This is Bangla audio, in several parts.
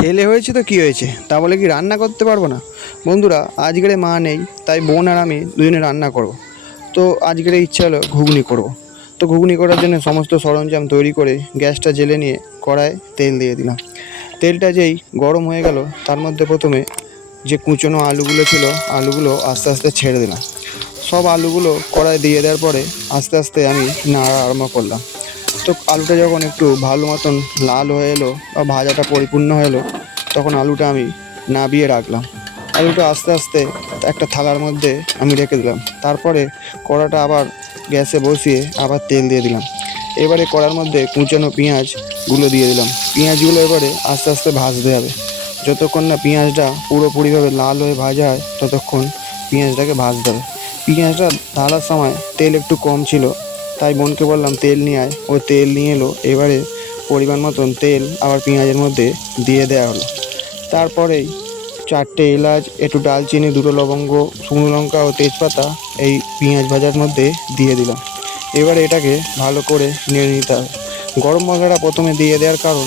ছেলে হয়েছে তো কী হয়েছে, তা বলে কি রান্না করতে পারবো না? বন্ধুরা, আজকের মা নেই, তাই বোন আর আমি দুজনে রান্না করব। তো আজকের ইচ্ছা হলো ঘুগনি করব। তো ঘুগনি করার জন্য সমস্ত সরঞ্জাম তৈরি করে গ্যাসটা জ্বেলে নিয়ে কড়ায় তেল দিয়ে দিলাম। তেলটা যেই গরম হয়ে গেল, তার মধ্যে প্রথমে যে কুচনো আলুগুলো ছিল, আলুগুলো আস্তে আস্তে ছেড়ে দিলাম। সব আলুগুলো কড়ায় দিয়ে দেওয়ার পরে আস্তে আস্তে আমি নাড়া আরম্ভ করলাম। তো আলুটা যখন একটু ভালো মতন লাল হয়ে এলো বা ভাজাটা পরিপূর্ণ হয়ে এলো, তখন আলুটা আমি নাবিয়ে রাখলাম। আলুটা আস্তে আস্তে একটা থালার মধ্যে আমি রেখে দিলাম। তারপরে কড়াটা আবার গ্যাসে বসিয়ে আবার তেল দিয়ে দিলাম। এবারে কড়ার মধ্যে কুচানো পেঁয়াজগুলো দিয়ে দিলাম। পেঁয়াজগুলো এবারে আস্তে আস্তে ভাজতে হবে। যতক্ষণ না পেঁয়াজটা পুরোপুরিভাবে লাল হয়ে ভাজা হয়, ততক্ষণ পেঁয়াজটাকে ভাজতে হবে। পেঁয়াজটা ঢালার সময় তেল একটু কম ছিল, তাই বোনকে বললাম তেল নিয়ে আয়। ও তেল নিয়ে এলো। এবারে পরিমাণ মতন তেল আবার পেঁয়াজের মধ্যে দিয়ে দেওয়া হলো। তারপরেই 4টে এলাচ, একটু দারচিনি, 2টো লবঙ্গ, শুকনো লঙ্কা ও তেজপাতা এই পেঁয়াজ ভাজার মধ্যে দিয়ে দিলাম। এবারে এটাকে ভালো করে নেড়ে নিতে হবে। গরম মশলাটা প্রথমে দিয়ে দেওয়ার কারণ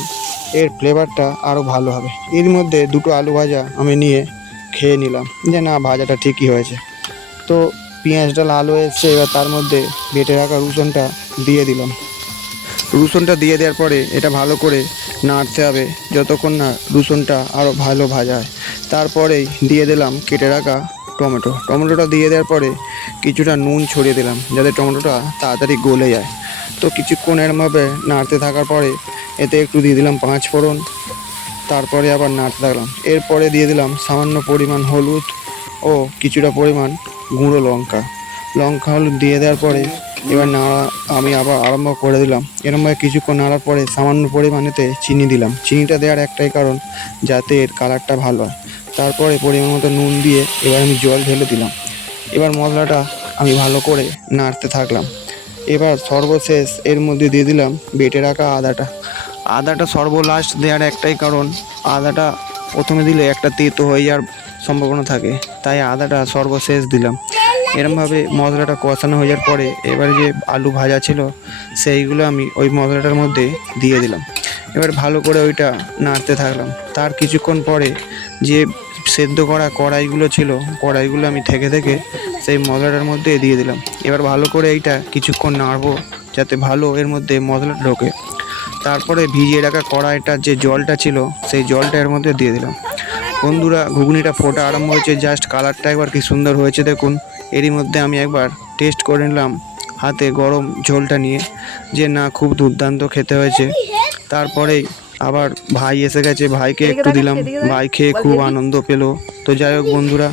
এর ফ্লেভারটা আরও ভালো হবে। এর মধ্যে 2টো আলু ভাজা আমি নিয়ে খেয়ে নিলাম যে না, ভাজাটা ঠিকই হয়েছে। তো পেঁয়াজটা লাল হয়ে এসছে, এবার তার মধ্যে বেটে রাখা রসুনটা দিয়ে দিলাম। রসুনটা দিয়ে দেওয়ার পরে এটা ভালো করে নাড়তে হবে যতক্ষণ না রসুনটা আরও ভালো ভাজা হয়। তারপরেই দিয়ে দিলাম কেটে রাখা টমেটোটা দিয়ে দেওয়ার পরে কিছুটা নুন ছড়িয়ে দিলাম, যাতে টমেটোটা তাড়াতাড়ি গলে যায়। তো কিছুক্ষণ এরমভাবে নাড়তে থাকার পরে এতে একটু দিয়ে দিলাম 5 ফোড়ন। তারপরে আবার নাড়তে থাকলাম। এরপরে দিয়ে দিলাম সামান্য পরিমাণ হলুদ ও কিছুটা পরিমাণ গুঁড়ো হলুদ দিয়ে দেওয়ার পরে এবার নাড়া আমি আবার আরম্ভ করে দিলাম। এরমভাবে কিছুক্ষণ নাড়ার পরে সামান্য পরিমাণেতে চিনি দিলাম। চিনিটা দেওয়ার একটাই কারণ, যাতে এর কালারটা ভালো হয়। তারপরে পরিমাণ মতো নুন দিয়ে এবার আমি জল ঢেলে দিলাম। এবার মশলাটা আমি ভালো করে নাড়তে থাকলাম। এবার সর্বশেষ এর মধ্যে দিয়ে দিলাম বেটে রাখা আদাটা সর্বলাস্ট দেওয়ার একটাই কারণ, আদাটা প্রথমে দিলে একটা তেতো হয়ে যাওয়ার সম্ভাবনা থাকে, তাই আদাটা সর্বশেষ দিলাম। এরমভাবে মশলাটা কষানো হয়ে যাওয়ার পরে এবারে যে আলু ভাজা ছিল সেইগুলো আমি ওই মশলাটার মধ্যে দিয়ে দিলাম। এবার ভালো করে ওইটা নাড়তে থাকলাম। তার কিছুক্ষণ পরে যে সেদ্ধ করা কড়াইগুলো ছিল, কড়াইগুলো আমি থেকে সেই মশলাটার মধ্যে দিয়ে দিলাম। এবার ভালো করে এইটা কিছুক্ষণ নাড়বো, যাতে ভালো এর মধ্যে মশলাটা ঢোকে। তারপরে ভিজিয়ে রাখা কড়াইটার যে জলটা ছিল, সেই জলটা এর মধ্যে দিয়ে দিলাম। বন্ধুরা, ঘুগনিটা ফোটা আরম্ভ হয়েছে। জাস্ট কালারটা একবার কি সুন্দর হয়েছে দেখুন। এরই মধ্যে আমি একবার টেস্ট করে নিলাম হাতে গরম ঝোলটা নিয়ে, যে না, খুব দুর্দান্ত খেতে হয়েছে। তারপরেই আবার ভাই এসে গেছে, ভাইকে একটু দিলাম। ভাই খেয়ে খুব আনন্দ পেলো। তো যাই হোক বন্ধুরা,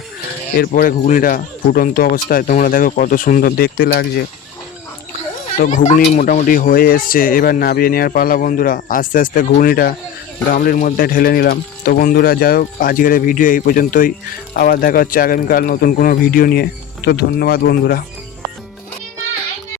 এরপরে ঘুগনিটা ফুটন্ত অবস্থায় তোমরা দেখো কত সুন্দর দেখতে লাগছে। তো ঘুগনি মোটামুটি হয়ে এসছে, এবার নামিয়ে নেওয়ার পালা বন্ধুরা। আস্তে আস্তে ঘুগনিটা গামলির মধ্যে ঢেলে নিলাম। তো বন্ধুরা, যাই হোক, আজকের ভিডিও এই পর্যন্তই। আবার দেখা হচ্ছে আগামীকাল নতুন কোনো ভিডিও নিয়ে। তো ধন্যবাদ বন্ধুরা।